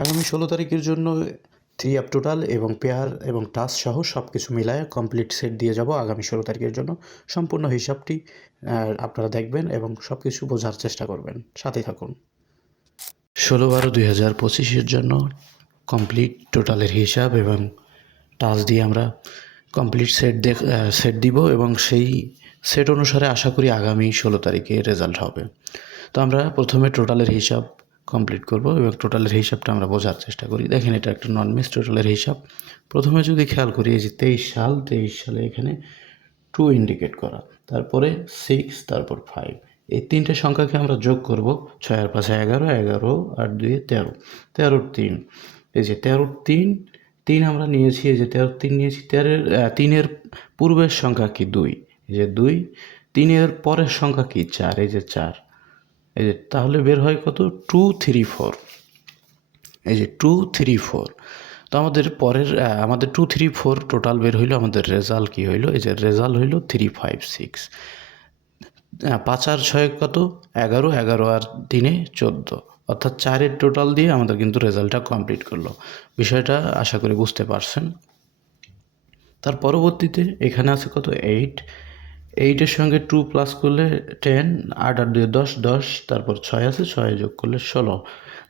আগামী 16 তারিখের জন্য 3 আপ টোটাল এবং পেয়ার এবং টাচ সহ সব কিছু মিলায়ে কমপ্লিট সেট দিয়ে যাব আগামী 16 তারিখের জন্য। সম্পূর্ণ হিসাবটি আপনারা দেখবেন এবং সব কিছু বোঝার চেষ্টা করবেন। সাথেই থাকুন। 16/12/2025 জন্য কমপ্লিট টোটালের হিসাব এবং টাচ দিয়ে আমরা কমপ্লিট সেট দিব এবং সেই সেট অনুসারে আশা করি আগামী 16 তারিখে রেজাল্ট হবে। তো আমরা প্রথমে টোটালের হিসাব কমপ্লিট করব এবং টোটালের হিসাবটা আমরা বোঝার চেষ্টা করি। দেখেন এটা একটা নন মিস টোটালের হিসাব। প্রথমে যদি খেয়াল করি এই যে 23 সালে এখানে 2 ইন্ডিকেট করা, তারপরে 6, তারপর 5, এই তিনটে সংখ্যাকে আমরা যোগ করব। 6 আর 5 11, 11 আর 2 13, 13 3, এই যে 13 3 আমরা নিয়েছি, এই যে 13 3 নিয়েছি। 3-এর পূর্বের সংখ্যা কি 2, এই যে 2, 3-এর পরের সংখ্যা কি 4, এই যে 4, এই যে তাহলে বের হয় কত 2 3 4, এই যে 2 3 4। তো আমাদের পরের আমাদের 2 3 4 টোটাল বের হইলো। আমাদের রেজাল্ট কি হইলো, এই যে রেজাল্ট হইলো 3 5 6। 5 আর 6 কত 11, 11 আর 3 14, অর্থাৎ 4-এর টোটাল দিয়ে আমাদের কিন্তু রেজাল্টটা কমপ্লিট করলো। বিষয়টা আশা করি বুঝতে পারছেন। তার পরবর্তীতে এখানে আছে কত 8, 8-এর সঙ্গে 2 প্লাস করলে 10, 8 আর 2 10, 10, তারপর 6 আছে, 6 যোগ করলে 16।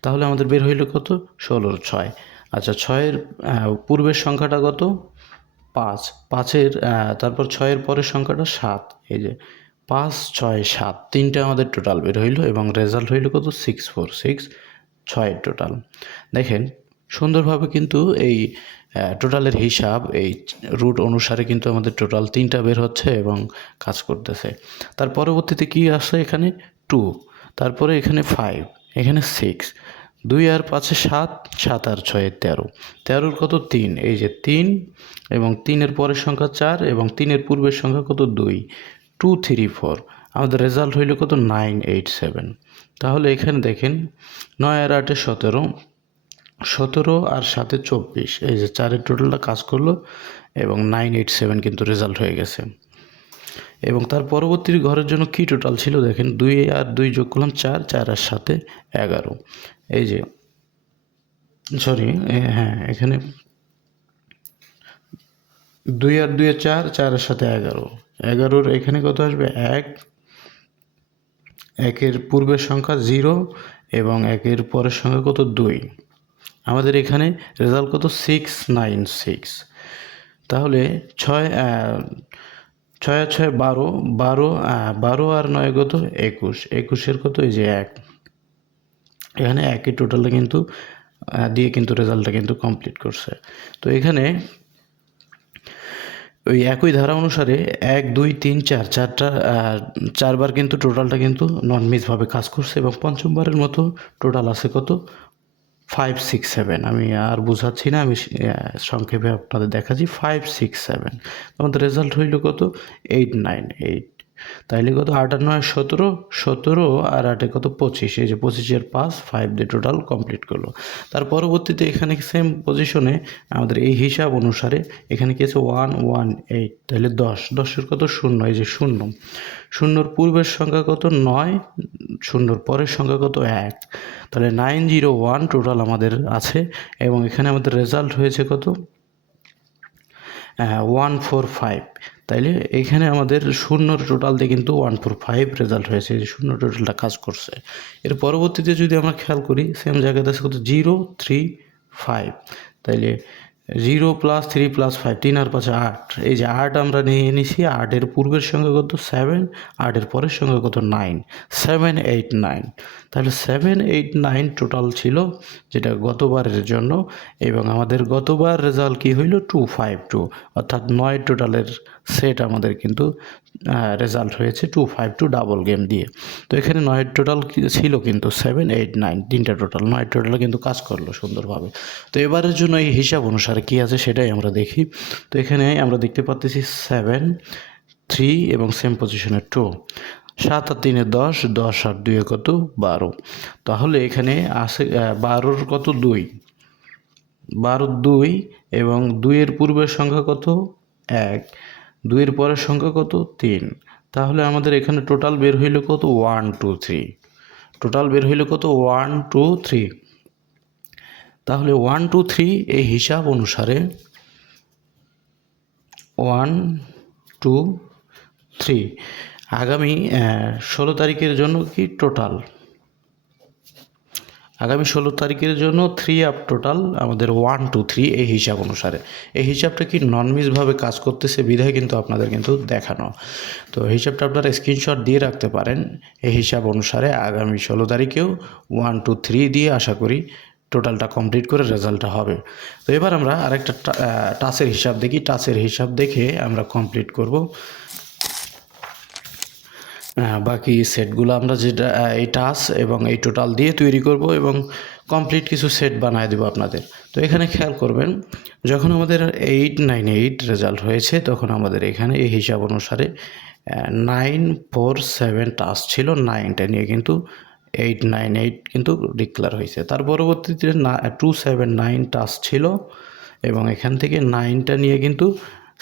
তাহলে আমাদের বের হইল কত 16 6। আচ্ছা, 6-এর পূর্বের সংখ্যাটা কত 5, 5-এর তারপর 6-এর পরের সংখ্যাটা 7, এই যে 5 6 7, তিনটা আমাদের টোটাল বের হইল এবং রেজাল্ট হইল কত 6 4 6, 6-এর টোটাল। দেখেন সুন্দরভাবে কিন্তু এই টোটালের হিসাব এই রুট অনুসারে কিন্তু আমাদের টোটাল 3টা বের হচ্ছে এবং কাজ করতেছে। তার পরবর্তীতে কি আসছে এখানে 2, তারপরে এখানে 5, এখানে 6, 2 আর 5 7, 7 আর 6 13, 13-র কত 3, এই যে 3 এবং 3-এর পরের সংখ্যা 4 এবং 3-এর পূর্বের সংখ্যা কত 2, 2 3 4। আমাদের রেজাল্ট হইল কত 9 8 7। তাহলে এখানে দেখেন 9 আর 8 17, 17 আর 7 24, এই যে 4-এর টোটালটা কাজ করলো এবং 9 8 7 কিন্তু রেজাল্ট হয়ে গেছে। এবং তার পরবর্তী ঘরের জন্য কি টোটাল ছিল দেখেন 2 আর 2 যোগ করলাম 4, 4 আর 7 11, এই যে সরি হ্যাঁ এখানে 2 আর 2 4, 4 আর 7 11, 11-র এখানে কত আসবে 1, 1-এর পূর্বের সংখ্যা 0 এবং 1-এর পরের সংখ্যা কত 2। আমাদের এখানে রেজাল্ট কত 6 9 6। তাহলে 6 6 আর 6 12, 12 আর 9 কত 21, 21-এর কত এই যে 1। এখানে 1-এর টোটালটা কিন্তু দিয়ে কিন্তু রেজাল্টটা কিন্তু কমপ্লিট করছে। তো এখানে ওই একই ধারা অনুসারে 1 2 3 4 চারটা 4বার কিন্তু টোটালটা কিন্তু নন মিসভাবে কাজ করছে এবং পঞ্চমবারের মতো টোটাল আছে কত 5 6 7। আমি আর বোঝাচ্ছি না, আমি সংক্ষেপে আপনাদের দেখাচ্ছি 5 6 7। আমাদের রেজাল্ট হইল কত 8 9 8। তাইলে কত 8 আর 9 17, 17 আর 8-এ কত 25, এই যে 25-এর 5 5 দিয়ে টোটাল কমপ্লিট করলো। তার পরবর্তীতে এখানে সেম পজিশনে আমাদের এই হিসাব অনুসারে এখানে কি আছে 1 1 8, তাহলে 10, 10-এর কত 0, এই যে 0, 0-র পূর্বের সংখ্যা কত 9, 0-র পরের সংখ্যা কত 1, তাহলে 901 টোটাল আমাদের আছে এবং এখানে আমাদের রেজাল্ট হয়েছে কত 145। তাইলে এখানে আমাদের 0-র টোটাল দিয়ে কিন্তু 145 রেজাল্ট হয়েছে, যে 0 টোটালটা কাজ করছে। এর পরবর্তীতে যদি আমরা খেয়াল করি সেম জায়গাতে আছে কত 0 3 5, তাইলে 0 + 3 + 5, 3 আর 5 8, এই যে 8 আমরা নিয়ে নিছি। 8-এর পূর্বের সংখ্যা কত 7, 8-এর পরের সংখ্যা কত 9, 7 8 9। তাহলে 7 8 9 টোটাল ছিল যেটা গতবারের জন্য এবং আমাদের গতবার রেজাল্ট কি হইল 252, অর্থাৎ 9 টোটালের সেট আমাদের কিন্তু রেজাল্ট হয়েছে 252 ডাবল গেম দিয়ে। তো এখানে 9 টোটাল ছিল কিন্তু 7 8 9 তিনটা টোটাল, 9 টোটাল কিন্তু কাজ করলো সুন্দরভাবে। তো এবারের জন্য এই হিসাব অনুসারে কি আছে সেটাই আমরা দেখি। তো এখানে আমরা দেখতে পাচ্ছি 7 3 এবং সেম পজিশনে 2, 7 আর 3 10, 10 আর 2 কত 12। তাহলে এখানে আছে 12-র কত 2, 12 2 এবং 2-এর পূর্বের সংখ্যা কত 1, 2-এর পরের সংখ্যা কত 3। তাহলে আমাদের এখানে টোটাল বের হইল কত 1 2 3, টোটাল বের হইল কত 1 2 3। তাহলে 1 2 3 এই হিসাব অনুসারে 1 2 3 আগামী 16 তারিখের জন্য কি টোটাল, আগামী 16 তারিখের জন্য 3 আপ টোটাল আমাদের 1 2 3 এই হিসাব অনুসারে। এই হিসাবটা কি নন মিসভাবে কাজ করতেছে বিধায় কিন্তু আপনাদের কিন্তু দেখানো। তো হিসাবটা আপনারা স্ক্রিনশট দিয়ে রাখতে পারেন। এই হিসাব অনুসারে আগামী 16 তারিখেও 1 2 3 দিয়ে আশা করি টোটালটা কমপ্লিট করে রেজাল্টটা হবে। তো এবার আমরা আরেকটা টাচের হিসাব দেখি। টাচের হিসাব দেখে আমরা কমপ্লিট করব। বাকি সেটগুলো আমরা যেটা এই টাচ এবং এই টোটাল দিয়ে তৈরি করব এবং কমপ্লিট কিছু সেট বানিয়ে দেবো আপনাদের। তো এখানে খেয়াল করবেন, যখন আমাদের 898 রেজাল্ট হয়েছে তখন আমাদের এখানে এই হিসাব অনুসারে 947 টাচ ছিল, 9টা নিয়ে কিন্তু 898 কিন্তু ডিক্লেয়ার হয়েছে। তার পরবর্তীতে 279 টাচ ছিল এবং এখান থেকে 9টা নিয়ে কিন্তু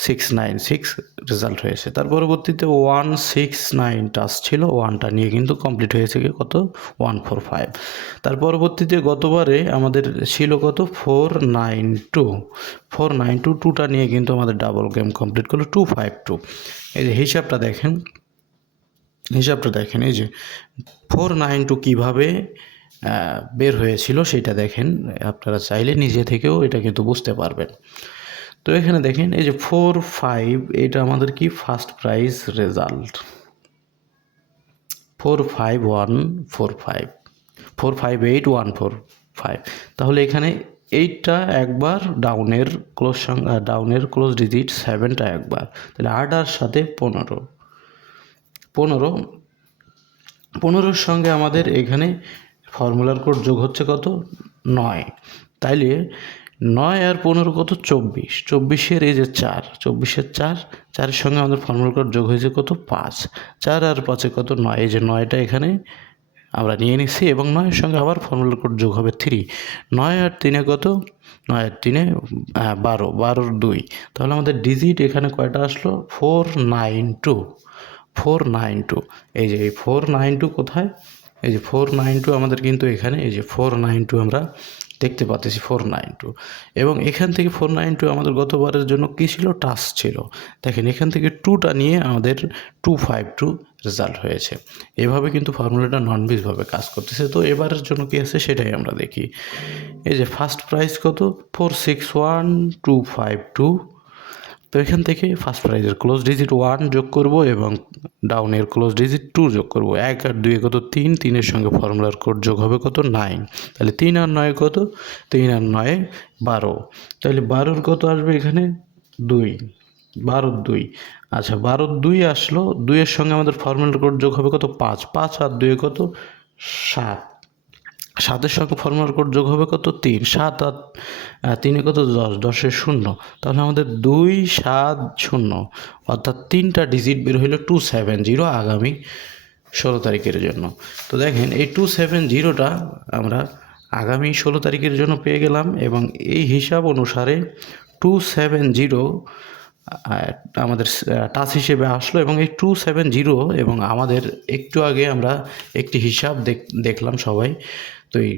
696 রেজাল্ট হয়েছে। তার পরবর্তীতে 169 টাচ ছিল, 1টা নিয়ে কিন্তু কমপ্লিট হয়েছে কত 145। তার পরবর্তীতে গতবারে আমাদের ছিল কত 492, 2টা নিয়ে কিন্তু আমাদের ডাবল গেম কমপ্লিট করলো 252। এই যে হিসাবটা দেখেন, এই যে 492 কীভাবে বের হয়েছিল সেটা দেখেন। আপনারা চাইলে নিজে থেকেও এটা কিন্তু বুঝতে পারবেন। তো এখানে দেখেন এই যে 45 এটা আমাদের কি ফার্স্ট প্রাইজ রেজাল্ট 45145 458145। তাহলে এখানে 8টা একবার ডাউনের ক্লোজ ডিজিট, 7টা একবার, তাহলে 8 সাথে 15 সঙ্গে আমাদের এখানে ফর্মুলার কোড যোগ হচ্ছে কত 9। তাইলে 9 আর 15 কত 24, এই যে 24 4 সঙ্গে আমাদের ফর্মুলা কোড যোগ হয়েছে কত 5, 4 আর 5 কত 9, এই যে 9টা এখানে আমরা নিয়ে নিচ্ছি এবং 9-এর সঙ্গে আবার ফর্মুলা কোড যোগ হবে 3, 9 আর 3 কত 9 আর 3 12, 12 2। তাহলে আমাদের ডিজিট এখানে কয়টা আসলো 492। এই যে 492 কোথায়, এই যে 492 আমাদের কিন্তু এখানে এই যে 492 আমরা দেখতে পাচ্ছি 492। এবং এখান থেকে 492 আমাদের গতবারের জন্য কী ছিল টাচ ছিল। দেখেন এখান থেকে 2টা নিয়ে আমাদের 252 রেজাল্ট হয়েছে। এভাবে কিন্তু ফর্মুলাটা নন বিসভাবে কাজ করতেছে। তো এবারের জন্য কী আছে সেটাই আমরা দেখি। এই যে ফার্স্ট প্রাইস কত 461252। তো এখান থেকে ফার্স্ট প্রাইজের ক্লোজ ডিজিট 1 যোগ করব এবং ডাউনের ক্লোজ ডিজিট 2 যোগ করব। 1 আর 2 কত 3, 3-এর সঙ্গে ফর্মুলার কোড যোগ হবে কত 9। তাহলে 3 আর 9 কত 3 আর 9 12। তাহলে 12-র কত আসবে এখানে 2, 12 2। আচ্ছা 12 2 আসলো, 2-এর সঙ্গে আমাদের ফর্মুলার কোড যোগ হবে কত 5, 5 আর 2 কত 7, 7-এর সঙ্গে ফর্মুলার কোড যোগ হবে কত 3, 7 আর 3 কত 10, 10-এর 0। তাহলে আমাদের 270 অর্থাৎ 3টা ডিজিট বের হইলো 270 আগামী 16 তারিখের জন্য। তো দেখেন এই 270টা আমরা আগামী 16 তারিখের জন্য পেয়ে গেলাম এবং এই হিসাব অনুসারে 270 আমাদের টাচ হিসেবে আসলো। এবং এই 270 এবং আমাদের একটু আগে আমরা একটি হিসাব দেখলাম সবাই। তো এই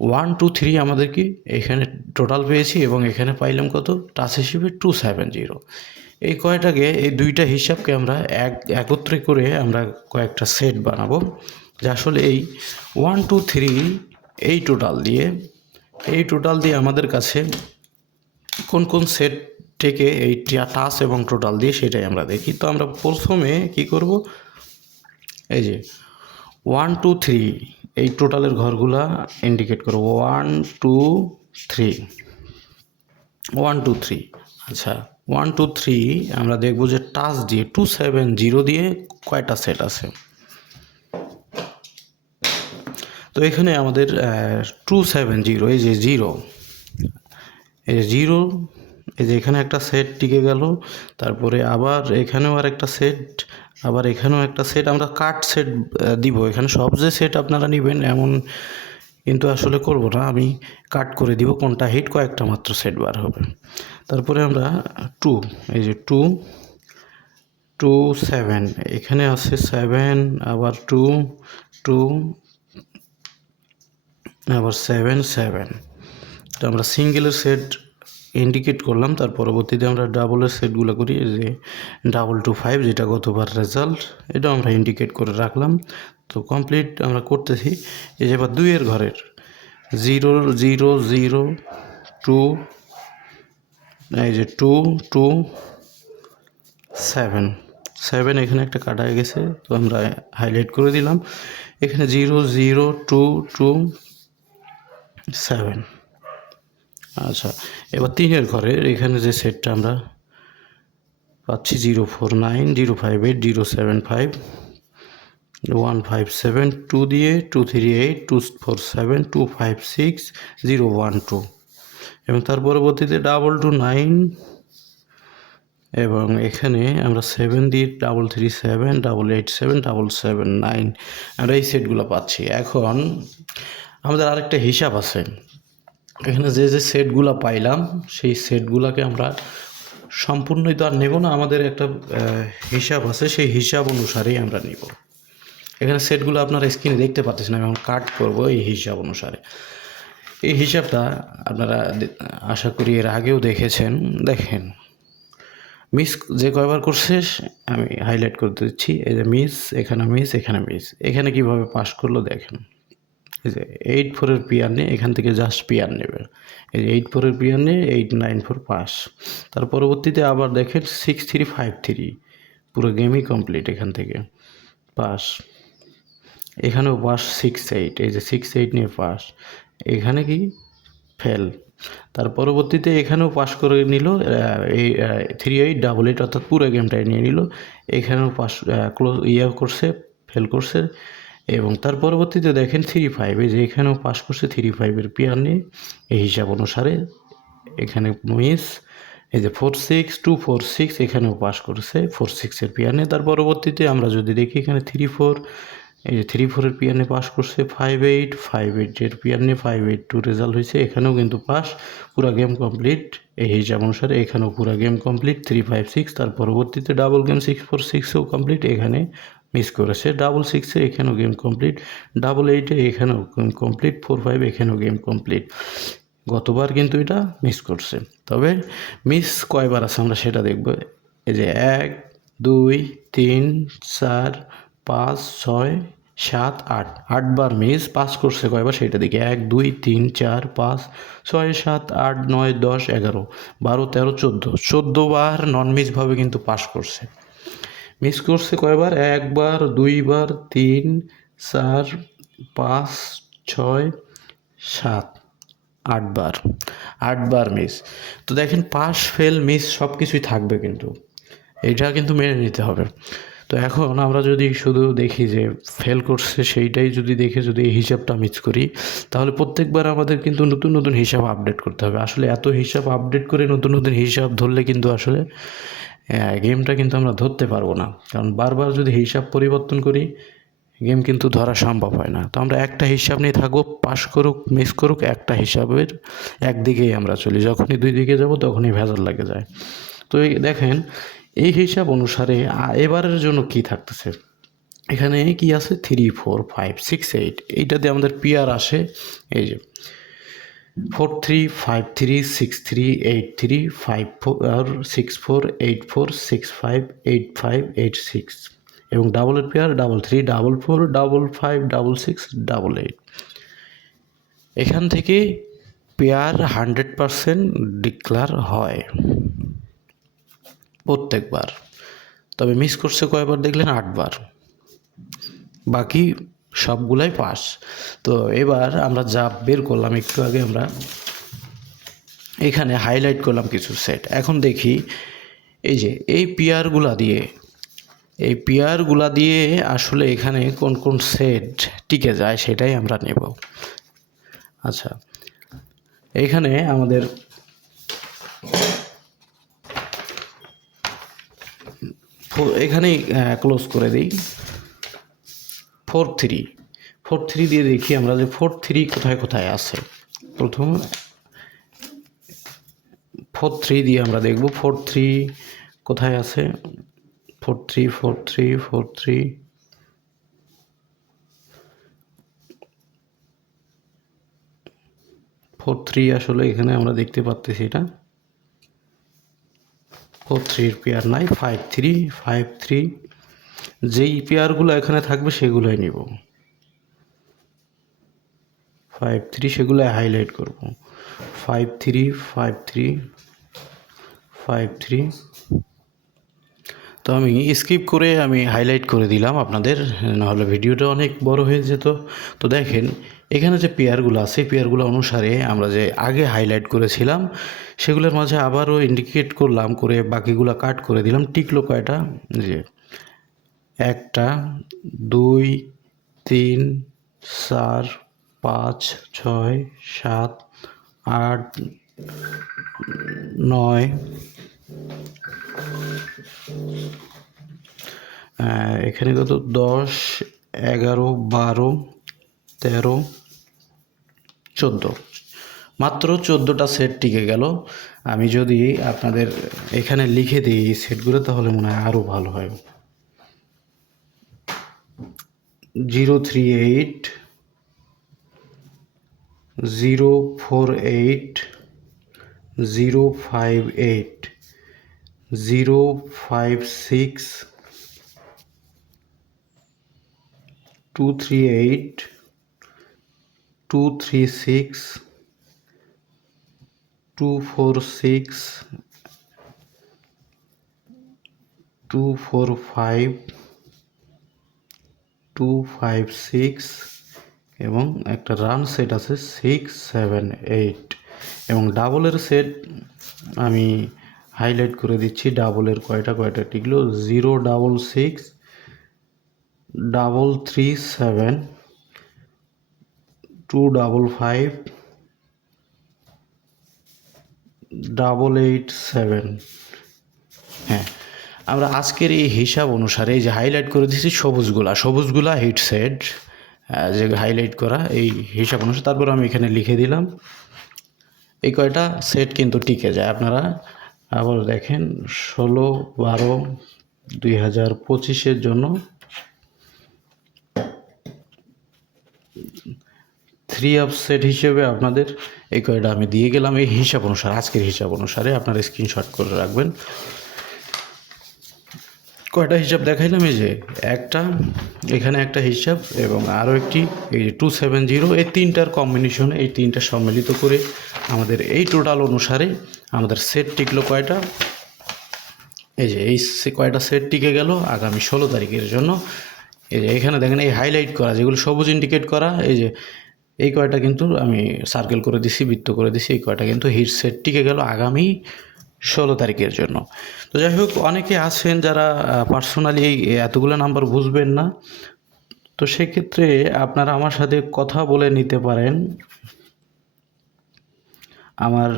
1 2 3 আমাদের কি এখানে টোটাল পেয়েছি এবং এখানে পাইলাম কত টাচ হিসেবে 270। এই কয়টাকে এই দুইটা হিসাবকে আমরা একত্রে করে আমরা কয়েকটা সেট বানাবো, যে আসলে এই 1 2 3 এই টোটাল দিয়ে আমাদের কাছে কোন কোন সেট থেকে এই টাচ এবং টোটাল দিয়ে সেটাই আমরা দেখি। তো আমরা প্রথমে কি করব, এই যে 1 2 3 এই টোটালের ঘরগুলা ইন্ডিকেট করব 1 2 3 1 2 3। আচ্ছা 1 2 3 আমরা দেখব যে টাচ দিয়ে 270 দিয়ে কয়টা সেট আছে। তো এখানে আমাদের 270 এই যে 0, এই যে 0, এই যে এখানে একটা সেট টিকে গেল, তারপরে আবার এখানেও আর একটা সেট, আবার এখানেও একটা সেট। আমরা কাট সেট দিব, এখানে সব যে সেট আপনারা নেবেন এমন কিন্তু আসলে করব না, আমি কাট করে দিব কোনটা হিট, কয়েকটা মাত্র সেট বার হবে। তারপরে আমরা 2, এই যে 2 2 7 এখানে আছে 7, আবার 2 2 আবার 7 7। তো আমরা সিঙ্গেলের সেট ইন্ডিকেট করলাম, তার পরবর্তীতে আমরা ডাবলের সেটগুলো করি। যে 225 যেটা গতবার রেজাল্ট, এটা আমরা ইন্ডিকেট করে রাখলাম। তো কমপ্লিট আমরা করতেছি। এই যে এবার 2-এর ঘরের 0 0 0 2, এই যে 2 2 7 7 এখানে একটা কাটা গেছে, তো আমরা হাইলাইট করে দিলাম। এখানে 0 0 2 2 7। আচ্ছা, এবার 3-এর ঘরের এখানে যে সেটটা আমরা পাচ্ছি 049 058 075 157 2 দিয়ে 238 247 256 012, এবং তার পরবর্তীতে 229, এবং এখানে আমরা 7 দিয়ে 337 887 779 আমরা এই সেটগুলো পাচ্ছি। এখন আমাদের আরেকটা হিসাব আছে। এখানে যে যে সেটগুলো পাইলাম সেই সেটগুলোকে আমরা সম্পূর্ণই তো আর নেব না, আমাদের একটা হিসাব আছে, সেই হিসাব অনুসারেই আমরা নিব। এখানে সেটগুলো আপনারা স্ক্রিনে দেখতে পাচ্ছেন, আমি এখন কাট করব এই হিসাব অনুসারে। এই হিসাবটা আপনারা আশা করি এর আগেও দেখেছেন। দেখেন মিস যে কয়বার করছে আমি হাইলাইট করতে দিচ্ছি। এই যে মিস, এখানে মিস, এখানে মিস, এখানে কীভাবে পাস করলো দেখেন। এই যে 8-4-এর পিয়ার নিয়ে এখান থেকে জাস্ট পিয়ার নেবে। এই যে 8-4-এর পিয়ার নিয়ে 8-9-4 পাস। তার পরবর্তীতে আবার দেখেন 6-3-5-3, পুরো গেমই কমপ্লিট। এখান থেকে পাস, এখানেও পাস 6-8, এই যে 6-8 নিয়ে পাস। এখানে কি ফেল। তার পরবর্তীতে এখানেও পাস করে নিল, এই 3-8-8 অর্থাৎ পুরো গেমটাই নিয়ে নিল। এখানেও পাস ক্লোজ করছে, ফেল করছে। এবং তার পরবর্তীতে দেখেন 3-5, এই যে এখানেও পাস করছে 3-5-এর পেয়ার নিয়ে। এই হিসাব অনুসারে এখানে মিস। এই যে 4-6-2-4-6 এখানেও পাস করেছে 4-6-এর পেয়ার নিয়ে। তার পরবর্তীতে আমরা যদি দেখি এখানে 3-4, এই যে 3-4-এর পিয়ার নিয়ে পাস করছে 5-8-5-8-এর পিয়ার নিয়ে 5-8-2 রেজাল্ট হয়েছে। এখানেও কিন্তু পাস, পুরো গেম কমপ্লিট। এই হিসাব অনুসারে এখানেও পুরো গেম কমপ্লিট 3-5-6। তার পরবর্তীতে ডাবল গেম 6-4-6-ও কমপ্লিট, এখানে মিস করেছে। 6-6-এ এখানেও গেম কমপ্লিট, 8-8-এ এখানেও গেম কমপ্লিট, 4-5 এখানেও গেম কমপ্লিট। গতবার কিন্তু এটা মিস করছে। তবে মিস কয়বার আছে আমরা সেটা দেখব। এই যে 1 2 3 4 5 6 7 8, 8বার মিস। পাস করছে কয়বার সেটা দেখি। 1 2 3 4 5 6 7 8 9 10 11 12 13 14, 14বার নন মিসভাবে কিন্তু পাস করছে। মিস করছে কয়বার? 1বার 2বার 3 4 5 6 7 8বার, 8বার মিস। তো দেখেন পাস ফেল মিস সব কিছুই থাকবে, কিন্তু এটা কিন্তু মেনে নিতে হবে। তো এখন আমরা যদি শুধু দেখি যে ফেল করছে সেইটাই যদি দেখে যদি এই হিসাবটা মিস করি, তাহলে প্রত্যেকবার আমাদের কিন্তু নতুন নতুন হিসাব আপডেট করতে হবে। আসলে এত হিসাব আপডেট করে নতুন নতুন হিসাব ধরলে কিন্তু আসলে গেমটা কিন্তু আমরা ধরতে পারবো না, কারণ বারবার যদি হিসাব পরিবর্তন করি গেম কিন্তু ধরা সম্ভব হয় না। তো আমরা একটা হিসাব নিয়ে থাকবো, পাস করুক মিস করুক একটা হিসাবের একদিকেই আমরা চলি। যখনই দুই দিকে যাব তখনই ভেজাল লাগে যায়। তো এই দেখেন এই হিসাব অনুসারে এবারের জন্য কি থাকতেছে, এখানে কি আছে 3 4 5 6 8, এইটাতে আমাদের পিয়ার আসে এই যে 4-3 5-3 6-3 8-3 5-4 6-4 8-4 6-5 8-5 8-6, এবং ডাবলের পেয়ার 3-3 4-4 5-5 6-6 8-8। এখান থেকে পেয়ার 100% ডিক্লার হয় প্রত্যেকবার। তবে মিস করছে কয়বার দেখলেন? 8বার, বাকি সবগুলাই পাস। তো এবার আমরা যা বের করলাম একটু আগে, আমরা এখানে হাইলাইট করলাম কিছু সেট। এখন দেখি এই যে এই পেয়ারগুলা দিয়ে আসলে এখানে কোন কোন সেট টিকে যায় সেটাই আমরা নেব। আচ্ছা, এখানে আমাদের এখানেই ক্লোজ করে দিই। 4-3 দিয়ে দেখি আমরা যে 4-3 কোথায় কোথায় আছে। প্রথম 4-3 দিয়ে আমরা দেখব 4-3 কোথায় আছে। 4-3 4-3 4-3 4-3 4-3 আসলে এখানে আমরা দেখতে পাচ্ছি এটা 4-3 পেয়ার নাই, 5-3 যেই পেয়ারগুলো এখানে থাকবে সেগুলোই নিব। 5-3 সেগুলো হাইলাইট করব। 5-3 তো আমি স্কিপ করে আমি হাইলাইট করে দিলাম আপনাদের, নাহলে ভিডিওটা অনেক বড় হয়ে যেত। তো দেখেন এখানে যে পেয়ারগুলো আছে পেয়ারগুলো অনুসারে আমরা যে আগে হাইলাইট করেছিলাম সেগুলোর মাঝে আবারও ইন্ডিকেট করলাম, করে বাকিগুলো কাট করে দিলাম। টিকলো কয়টা, যে 1 2 3 4 5 6 7 8 9 এখানে কত 10 11 12 13 14, মাত্র 14টা সেট টিকে গেল। আমি যদি আপনাদের এখানে লিখে দিই এই সেটগুলো তাহলে মনে হয় আরও ভালো হয়। 038 048 058 056 238 236 246 245 256 এবং একটা রান সেট আছে 6 7 8 এবং ডাবলের সেট আমি হাইলাইট করে দিচ্ছি। ডাবলের কয়টা টিকলো 066 337 255 887। হ্যাঁ, আমরা আজকের এই হিসাব অনুসারে এই যে হাইলাইট করে দিচ্ছি সবুজগুলা হিট সেট, যে হাইলাইট করা এই হিসাব অনুসারে। তারপর আমি এখানে লিখে দিলাম এই কয়টা সেট কিন্তু টিকে যায়। আপনারা আবার দেখেন 16/12/2025 জন্য 3 অফ সেট হিসেবে আপনাদের এই কয়টা আমি দিয়ে গেলাম এই হিসাব অনুসারে, আজকের হিসাব অনুসারে। আপনারা স্ক্রিনশট করে রাখবেন। কয়টা হিসাব দেখাইলাম, এই যে একটা এখানে একটা হিসাব এবং আরও একটি এই যে 270, এই তিনটার কম্বিনেশন, এই তিনটা সম্মিলিত করে আমাদের এই টোটাল অনুসারে আমাদের সেট টিকলো কয়টা, এই যে এই কয়টা সেট টিকে গেল আগামী 16 তারিখের জন্য। এই যে এখানে দেখেন এই হাইলাইট করা যেগুলো সবুজ ইন্ডিকেট করা, এই যে এই কয়টা কিন্তু আমি সার্কেল করে দিছি, বৃত্ত করে দিছি, এই কয়টা কিন্তু হিট সেট টিকে গেল আগামী 16 তারিখের জন্য। তো যাই হোক, অনেকে আছেন যারা পার্সোনালি এতগুলো নাম্বার বুঝবেন না, তো সেক্ষেত্রে আপনারা আমার সাথে কথা বলে নিতে পারেন। আমার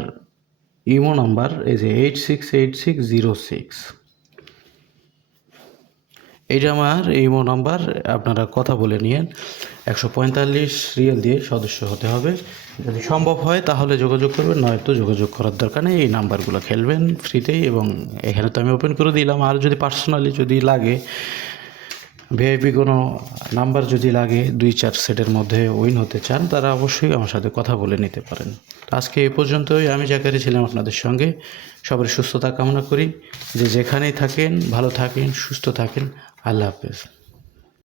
ইমো নাম্বার এই যে 868606, এইটা আমার ইমো নাম্বার। আপনারা কথা বলে নিয়েন। 145 রিয়াল দিয়ে সদস্য হতে হবে। যদি সম্ভব হয় তাহলে যোগাযোগ করবেন, নয়তো যোগাযোগ করার দরকার নেই। এই নাম্বারগুলো খেলবেন ফ্রিতেই, এবং এখানে তো আমি ওপেন করে দিলাম। আর যদি পার্সোনালি যদি লাগে, ভিআইপি কোনো নাম্বার যদি লাগে 2-4 সেটের মধ্যে উইন হতে চান, তারা অবশ্যই আমার সাথে কথা বলে নিতে পারেন। আজকে এই পর্যন্তই। আমি জাকারি ছিলাম আপনাদের সঙ্গে। সবার সুস্থতা কামনা করি। যে যেখানেই থাকেন ভালো থাকেন, সুস্থ থাকেন। আল্লাহ হাফেজ।